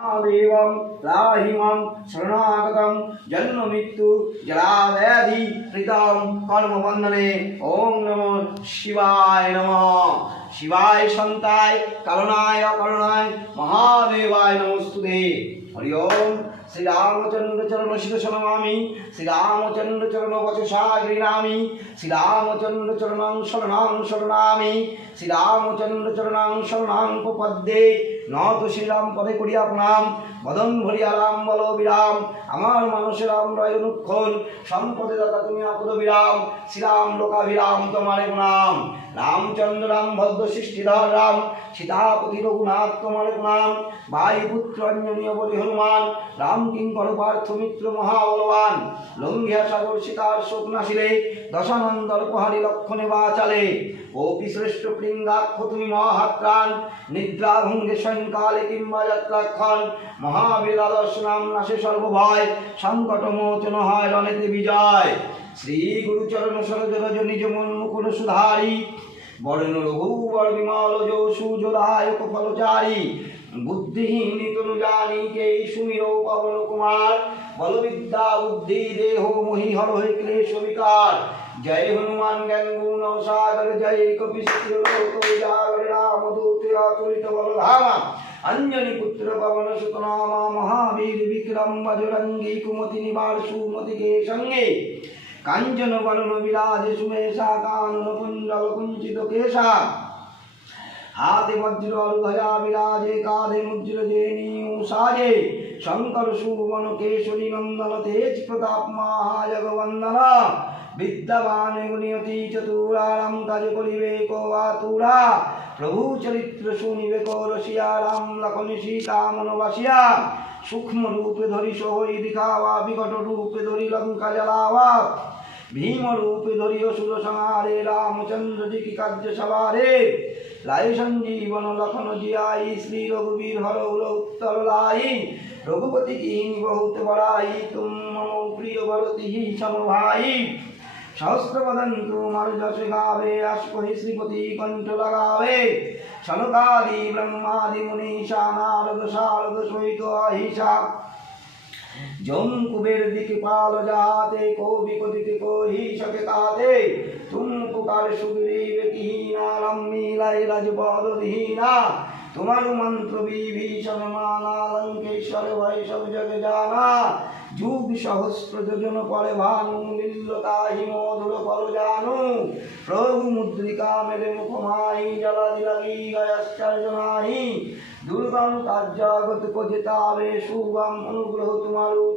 देवं राहिमं शरणागतं जन्म मृत्यु जरा व्याधि कृतं कर्म बंधने ओम नमो शिवाय नमः। शिवाय शांताय करुणाय करुणाय महादेवाय नमोस्तुते। हरि ओम। श्री रामचंद्र चरण शीर्ष नमामि, श्री रामचंद्र चरण वचसा गृह्णामि, श्री रामचंद्र चरणं शरणं शरणामि, श्री रामचंद्र चरणं शरणं प्रपद्ये। নত শ্রীরাম পদে করিয়া প্রণাম, বদন ভরিয়া রাম বলো বিরাম। আমার মানুষের রাম রয় অনুক্ষণ, সম্পদে দাতা তুমি আপদ বিরাম। শ্রীরাম লোকাভিরাম তোমারে প্রণাম। রামচন্দ্র রাম ভদ্র সৃষ্টিধর রাম, সীতাপতি রঘুনাথ তোমারে প্রণাম। বায়ুপুত্র অঞ্জনীয় বলি হনুমান, রাম কিঙ্কর পার্থ মিত্র মহাবলবান। লঙ্ঘিয়া সাগর সীতার শোক নাশিলে, দশানন্দর প্রহারী লক্ষণে বাচালে। গোপী শ্রেষ্ঠ পৃঙ্গাক্ষ তুমি মহাত্রাণ, নিদ্রা ভঙ্গে কালে কিংবা যাত্রাক্ষণ। মহাবীর আদর্শ নাম নাশে সর্বভয়, সংকট মোচন হয় রণেতে বিজয়। শ্রী গুরুচরণ সরোজ রজ নিজ মন মুকুল সুধারি, বর্ণ রঘুবর বিমল যশু যোদায়ক ফলচারী। বুদ্ধিহীন তনু জানিকে সুমির পবন কুমার, বলবিদ্যা বুদ্ধি দেহ মোহি হর হে ক্লেশ বিকার। जय हनुमान ज्ञान गुण सागर, जय कपिशति लोक उजागर। रामदूत अतुलित बल धामा, अंजनी पुत्र पवन सुत नामा। महावीर विक्रम बजरंगी, कुमति निवार सुमति के संगे। कांचन वरण विराज सुमेशा, कानन कुंडल कुंचित केशा। हाथे वज्र ध्वजा विराजे, काधे मुज्र जेनीयु साजे। शंकर सुवन केशरी नंदन, तेज प्रताप महाजगवंदना। विद्यावान गुणियति चतुराम, काज करिबे को आतुरा। प्रभु चरित्र सुनिबे को रसिया, राम लखन सीता मन बासिया। सूक्ष्म रूप धरि सोई दिखावा, विकट रूप धरि लंका जलावा। भीम रूप धरि असुर संहारे, रामचंद्र जी की कार्य सवारे। लाई संजीवन लखन जियाई, श्री रघुवीर हर उत्तर लाई। रघुपति की बहुत बड़ाई, तुम मनो प्रिय भरति ही सम भाई। सहस्र बदन तुमार जस गावे, अष्टहि श्रीपति कंठ लगावे। सनकादि ब्रह्मादि मुनीषा, नारद शारद सहित अहिषा। जम कुबेर दिक्पाल जाते, को विपदित को ही सके काते। तुम पुकार सुग्रीव कीना, रम्मी लाई राजपद दीना। तुम्हारु मंत्र विभीषण माना, लंकेश्वर भय सब जग जाना। जुग सहस्र योजन परे भानु, नीलताहि मधुर फल जानू। प्रभु मुद्रिका मेरे मुख माहि, जला दिलगी गयाश्चर्य नाही। दुर्गम काज जगत को जितावे, शुभम अनुग्रह तुम्हारो।